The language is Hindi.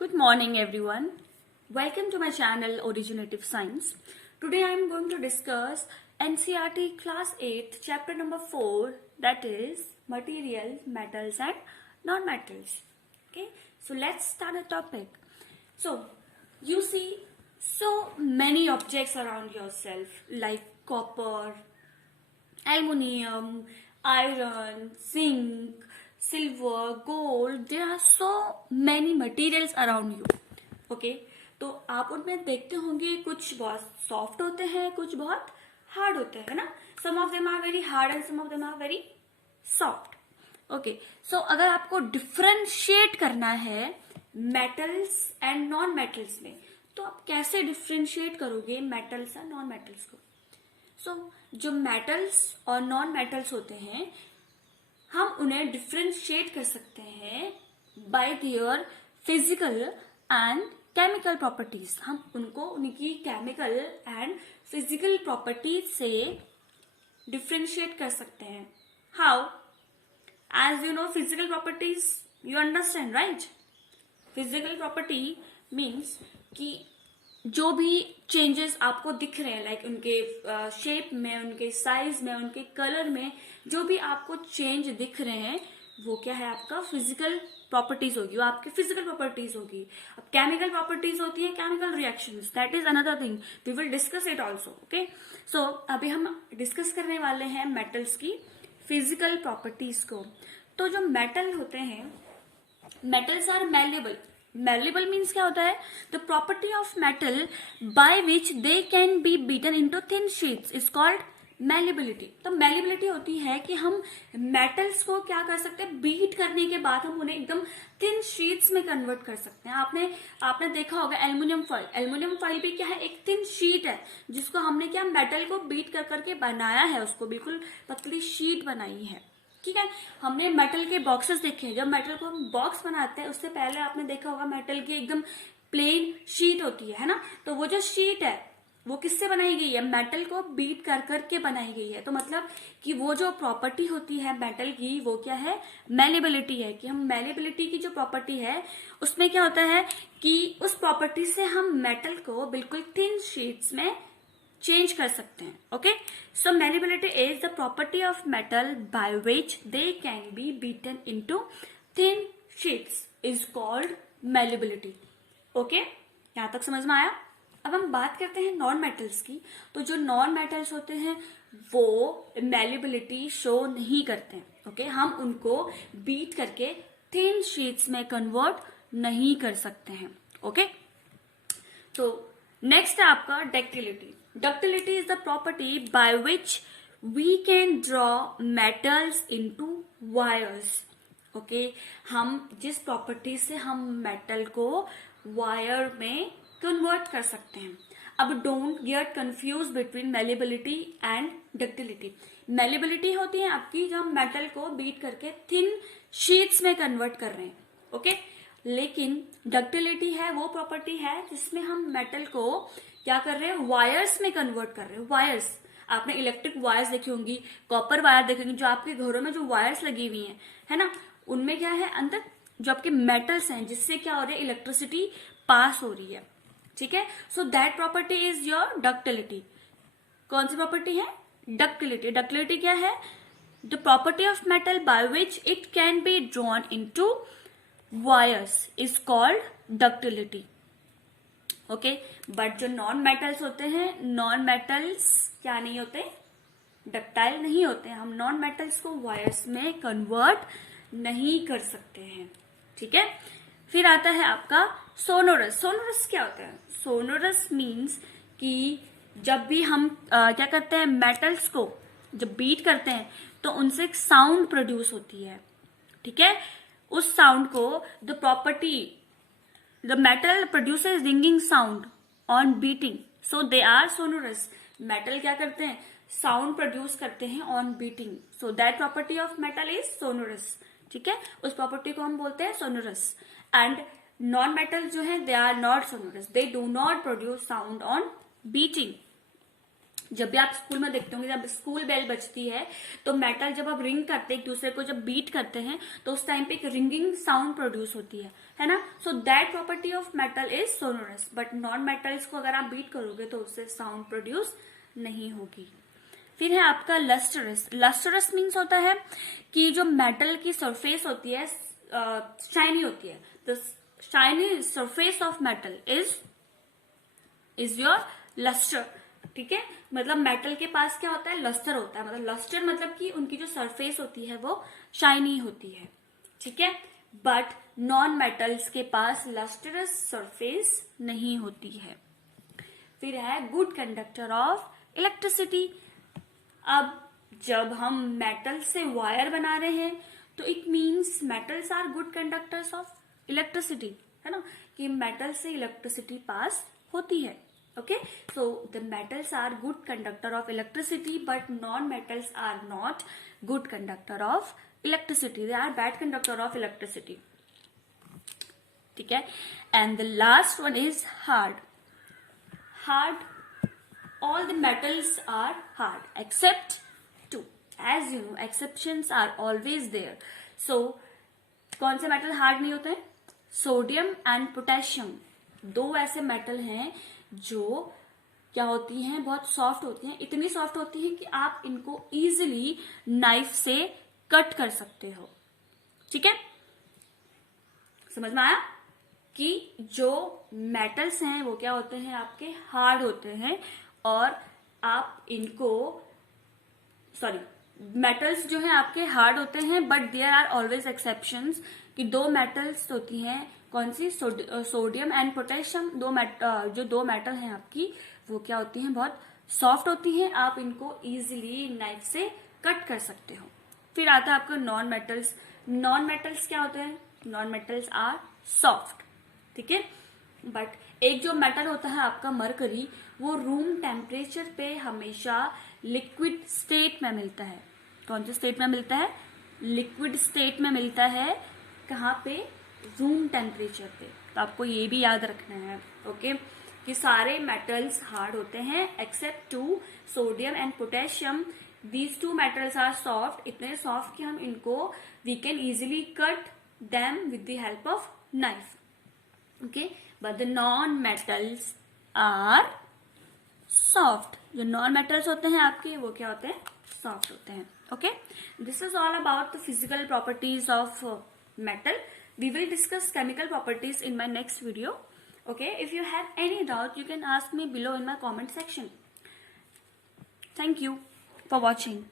Good morning, everyone. Welcome to my channel Originative Science. Today I am going to discuss NCERT Class 8, Chapter number 4, that is Materials, Metals and Non-Metals. Okay, so let's start the topic. So, you see so many objects around yourself like copper, aluminium, iron, zinc, silver, gold. There are so many materials around you. Okay तो आप उनमें देखते होंगे कुछ बहुत सॉफ्ट होते हैं, कुछ बहुत हार्ड होते हैं, है ना. Some of them are very hard and some of them are very soft. Okay, so अगर आपको डिफ्रेंशिएट करना है मेटल्स एंड नॉन मेटल्स में, तो आप कैसे डिफ्रेंशिएट करोगे मेटल्स एंड नॉन मेटल्स को. सो जो मेटल्स और नॉन मेटल्स होते हैं, हम उन्हें डिफ्रेंशिएट कर सकते हैं by their physical and chemical properties. हम उनको उनकी केमिकल एंड फिजिकल प्रॉपर्टीज से डिफ्रेंशिएट कर सकते हैं. How? As you know physical properties you understand, right? Physical property means कि जो भी चेंजेस आपको दिख रहे हैं, लाइक उनके शेप में, उनके साइज में, उनके कलर में, जो भी आपको चेंज दिख रहे हैं, वो क्या है? आपका फिजिकल प्रॉपर्टीज होगी, वो आपकी फिजिकल प्रॉपर्टीज होगी. अब केमिकल प्रॉपर्टीज होती है chemical reactions, that is another thing, we will discuss it also. Okay, so अभी हम डिस्कस करने वाले हैं मेटल्स की फिजिकल प्रॉपर्टीज को. तो जो मेटल होते हैं, metals are malleable. Malleable means क्या होता है? The property of metal by which they can be beaten into thin sheets is called malleability. तो मेलेबिलिटी होती है कि हम मेटल्स को क्या कर सकते हैं, बीट करने के बाद हम उन्हें एकदम थिन शीट्स में कन्वर्ट कर सकते हैं. आपने देखा होगा एल्युमिनियम फॉइल. एल्युमिनियम फॉइल भी क्या है? एक थिन शीट है जिसको हमने क्या मेटल को बीट कर करके बनाया है, उसको बिल्कुल पतली शीट बनाई है. ठीक है, हमने मेटल के बॉक्सेस देखे हैं. जब मेटल को हम बॉक्स बनाते हैं उससे पहले आपने देखा होगा मेटल की एकदम प्लेन शीट होती है ना. तो वो जो शीट है वो किससे बनाई गई है? मेटल को बीट कर करके बनाई गई है. तो मतलब कि वो जो प्रॉपर्टी होती है मेटल की, वो क्या है? मेलेबिलिटी है. कि हम मेलेबिलिटी की जो प्रॉपर्टी है उसमें क्या होता है कि उस प्रॉपर्टी से हम मेटल को बिल्कुल थिन शीट्स में चेंज कर सकते हैं. Okay, so malleability is the property of metal by which they can be beaten into thin sheets is called malleability. Okay, यहां तक समझ में आया? अब हम बात करते हैं नॉन मेटल्स की. तो जो नॉन मेटल्स होते हैं वो मेलेबिलिटी शो नहीं करते हैं. ओके, हम उनको बीट करके थिन शीट्स में कन्वर्ट नहीं कर सकते हैं. ओके, तो नेक्स्ट है आपका ductility. Ductility is the property by which we can draw metals into wires. Okay, हम जिस प्रॉपर्टी से हम मेटल को वायर में कन्वर्ट कर सकते हैं. अब don't get confuse between malleability and ductility. Malleability होती है आपकी जब हम मेटल को बीट करके थिन शीट्स में कन्वर्ट कर रहे हैं. ओके, लेकिन डक्टिलिटी है वो प्रॉपर्टी है जिसमें हम मेटल को क्या कर रहे हैं? वायर्स में कन्वर्ट कर रहे हैं. वायर्स, आपने इलेक्ट्रिक वायर्स देखी होंगी, कॉपर वायर देखेंगे, जो आपके घरों में जो वायर्स लगी हुई हैं, है ना, उनमें क्या है? अंदर जो आपके मेटल्स हैं जिससे क्या हो रहा है? इलेक्ट्रिसिटी पास हो रही है. ठीक है, सो that property is your ductility. कौन सी प्रॉपर्टी है? डक्टिलिटी. डक्टिलिटी क्या है? The property of metal by which it can be drawn into wires is called ductility. Okay, but जो नॉन मेटल्स होते हैं, नॉन मेटल्स क्या नहीं होते? डक्टाइल नहीं होते. हम नॉन मेटल्स को वायर्स में कन्वर्ट नहीं कर सकते हैं. ठीक है, फिर आता है आपका सोनोरस. सोनोरस क्या होता है? सोनोरस मीन्स कि जब भी हम क्या करते हैं, मेटल्स को जब बीट करते हैं तो उनसे एक साउंड प्रोड्यूस होती है. ठीक है, उस साउंड को the metal produces ringing sound on beating, so they are sonorous. Metal क्या करते हैं? साउंड प्रोड्यूस करते हैं on beating, so that property of metal is sonorous. ठीक है, उस प्रॉपर्टी को हम बोलते हैं सोनोरस. एंड नॉन मेटल जो है they are not sonorous, they do not produce sound on beating. जब भी आप स्कूल में देखते होंगे, जब स्कूल बेल बजती है तो मेटल जब आप रिंग करते हैं, एक दूसरे को जब बीट करते हैं तो उस टाइम पे एक रिंगिंग साउंड प्रोड्यूस होती है ना। सो that property of metal is sonorous, but non metals को अगर आप बीट करोगे तो उससे साउंड प्रोड्यूस नहीं होगी। फिर है आपका लस्टरस। लस्टरस मीन्स होता है कि जो मेटल की सरफेस होती है शाइनी होती है। The shiny surface of metal is your lustre. ठीक है, मतलब मेटल के पास क्या होता है, लस्टर होता है। मतलब लस्टर मतलब कि उनकी जो सरफेस होती है वो शाइनी होती है। ठीक है, बट नॉन मेटल्स के पास लस्टरस सरफेस नहीं होती है। फिर है गुड कंडक्टर ऑफ इलेक्ट्रिसिटी। अब जब हम मेटल से वायर बना रहे हैं तो it means metals are good conductors of electricity, है ना, कि मेटल से इलेक्ट्रिसिटी पास होती है। Okay, so the metals are good conductor of electricity, but non-metals are not good conductor of electricity. They are bad conductor of electricity. ठीक है, and the last one is hard. Hard, all the metals are hard except two. As you know, exceptions are always there. So, कौन से मेटल हार्ड नहीं होते हैं? सोडियम एंड पोटेशियम, दो ऐसे मेटल हैं जो क्या होती हैं, बहुत सॉफ्ट होती हैं। इतनी सॉफ्ट होती हैं कि आप इनको इजीली नाइफ से कट कर सकते हो। ठीक है, समझ में आया कि जो मेटल्स हैं वो क्या होते हैं, आपके हार्ड होते हैं, और आप इनको मेटल्स जो है आपके हार्ड होते हैं, but there are always exceptions कि दो मेटल्स होती हैं, कौन सी, सोडियम एंड पोटेशियम। जो दो मेटल हैं आपकी वो क्या होती हैं, बहुत सॉफ्ट होती हैं, आप इनको इजीली नाइफ से कट कर सकते हो। फिर आता है आपका नॉन मेटल्स। नॉन मेटल्स क्या होते हैं, नॉन मेटल्स आर सॉफ्ट। ठीक है, बट एक जो मेटल होता है आपका मरकरी, वो रूम टेम्परेचर पे हमेशा लिक्विड स्टेट में मिलता है। कौन से स्टेट में मिलता है, लिक्विड स्टेट में मिलता है। कहाँ पे, रूम टेम्परेचर पे। तो आपको ये भी याद रखना है, ओके, कि सारे मेटल्स हार्ड होते हैं except two, sodium and potassium. These two metals are soft, इतने सॉफ्ट कि हम इनको we can easily cut them with the help of knife. Okay, but the non metals are soft. जो नॉन मेटल्स होते हैं आपके वो क्या होते हैं, सॉफ्ट होते हैं। Okay, this is all about the physical properties of metal. We will discuss chemical properties in my next video. Okay, if you have any doubt you can ask me below in my comment section. Thank you for watching.